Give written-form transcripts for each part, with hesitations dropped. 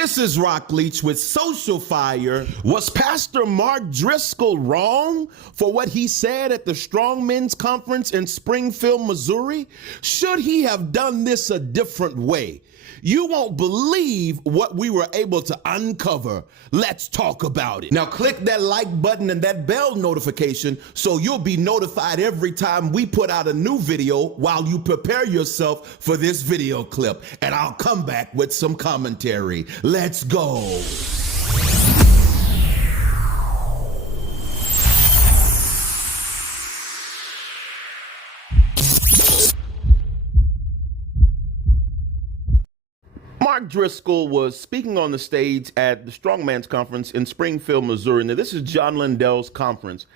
This is Rock Leach with Social Fire. Was Pastor Mark Driscoll wrong for what he said at the Strong Men's Conference in Springfield, Missouri? Should he have done this a different way? You won't believe what we were able to uncover. Let's talk about it. Now click that like button and that bell notification so you'll be notified every time we put out a new video while you prepare yourself for this video clip. And I'll come back with some commentary. Let's go. Mark Driscoll was speaking on the stage at the Strongman's Conference in Springfield, Missouri. Now, this is John Lindell's conference.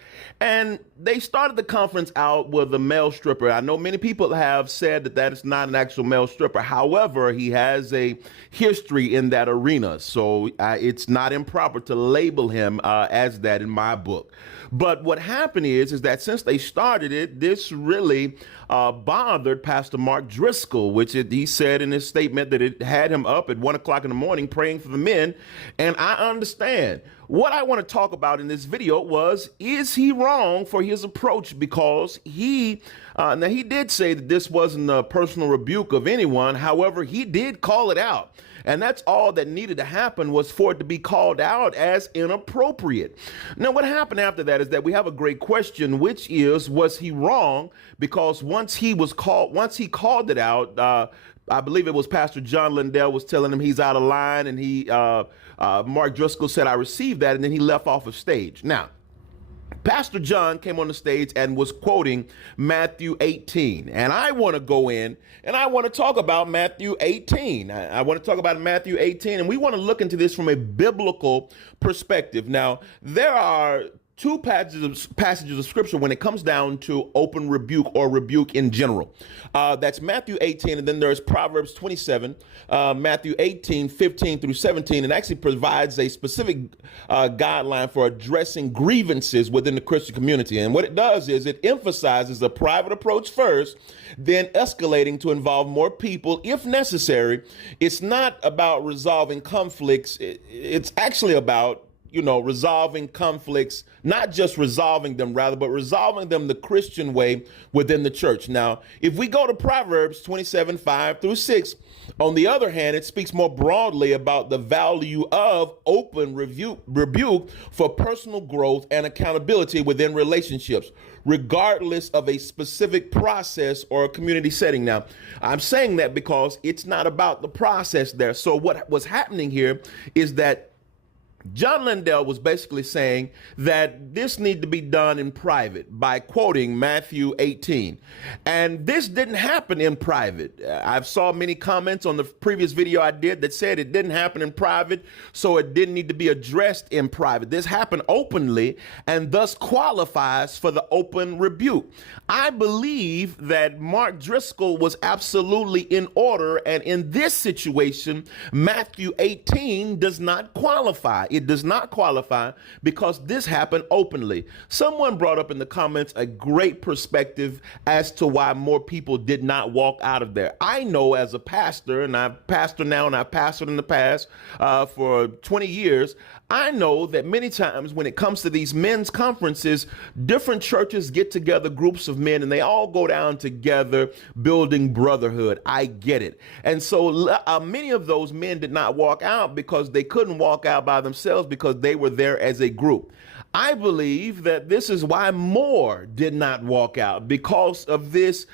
And they started the conference out with a male stripper. I know many people have said that that is not an actual male stripper. However, he has a history in that arena. So it's not improper to label him as that in my book. But what happened is that since they started it, this really bothered Pastor Mark Driscoll, which he said in his statement that it had him up at 1 o'clock in the morning praying for the men. And I understand. What I want to talk about in this video was, is he wrong for his approach? Because now he did say that this wasn't a personal rebuke of anyone. However, he did call it out. And that's all that needed to happen, was for it to be called out as inappropriate. Now, what happened after that is that we have a great question, which is, was he wrong? Because once he called it out, I believe it was Pastor John Lindell was telling him he's out of line, and Mark Driscoll said, I received that, and then he left off of stage. Now, Pastor John came on the stage and was quoting Matthew 18. And I want to go in and I want to talk about Matthew 18. I want to talk about Matthew 18, and we want to look into this from a biblical perspective. Now, there are two passages of scripture when it comes down to open rebuke or rebuke in general. That's Matthew 18, and then there's Proverbs 27, Matthew 18, 15 through 17, and actually provides a specific guideline for addressing grievances within the Christian community. And what it does is it emphasizes a private approach first, then escalating to involve more people if necessary. It's not about resolving conflicts. It's actually about resolving conflicts, not just resolving them, but resolving them the Christian way within the church. Now, if we go to Proverbs 27, 5 through 6, on the other hand, it speaks more broadly about the value of open rebuke for personal growth and accountability within relationships, regardless of a specific process or a community setting. Now, I'm saying that because it's not about the process there. So what was happening here is that John Lindell was basically saying that this needed to be done in private by quoting Matthew 18. And this didn't happen in private. I've saw many comments on the previous video I did that said it didn't happen in private, so it didn't need to be addressed in private. This happened openly and thus qualifies for the open rebuke. I believe that Mark Driscoll was absolutely in order, and in this situation, Matthew 18 does not qualify. It does not qualify because this happened openly. Someone brought up in the comments a great perspective as to why more people did not walk out of there. I know as a pastor, and I've pastored now and I've pastored in the past for 20 years, I know that many times when it comes to these men's conferences, different churches get together, groups of men, and they all go down together building brotherhood. I get it. And so many of those men did not walk out because they couldn't walk out by themselves because they were there as a group. I believe that this is why more did not walk out, because of this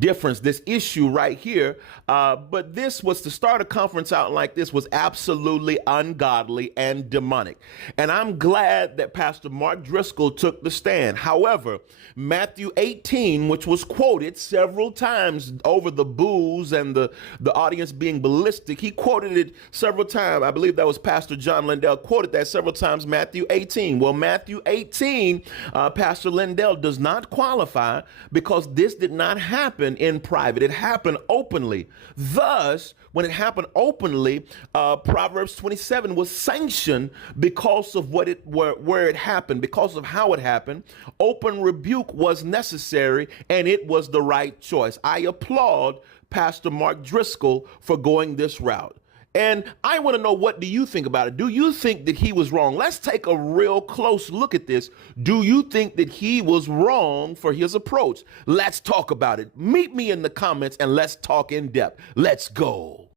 difference, this issue right here. But this was to start a conference out like this was absolutely ungodly and demonic. And I'm glad that Pastor Mark Driscoll took the stand. However, Matthew 18, which was quoted several times over the boos and the audience being ballistic, he quoted it several times. I believe that was Pastor John Lindell quoted that several times, Matthew 18. Well, Matthew 18, Pastor Lindell does not qualify because this did not happen in private. It happened openly. Thus, when it happened openly, Proverbs 27 was sanctioned because of where it happened, because of how it happened. Open rebuke was necessary, and it was the right choice. I applaud Pastor Mark Driscoll for going this route. And I want to know, what do you think about it? Do you think that he was wrong? Let's take a real close look at this. Do you think that he was wrong for his approach? Let's talk about it. Meet me in the comments and let's talk in depth. Let's go.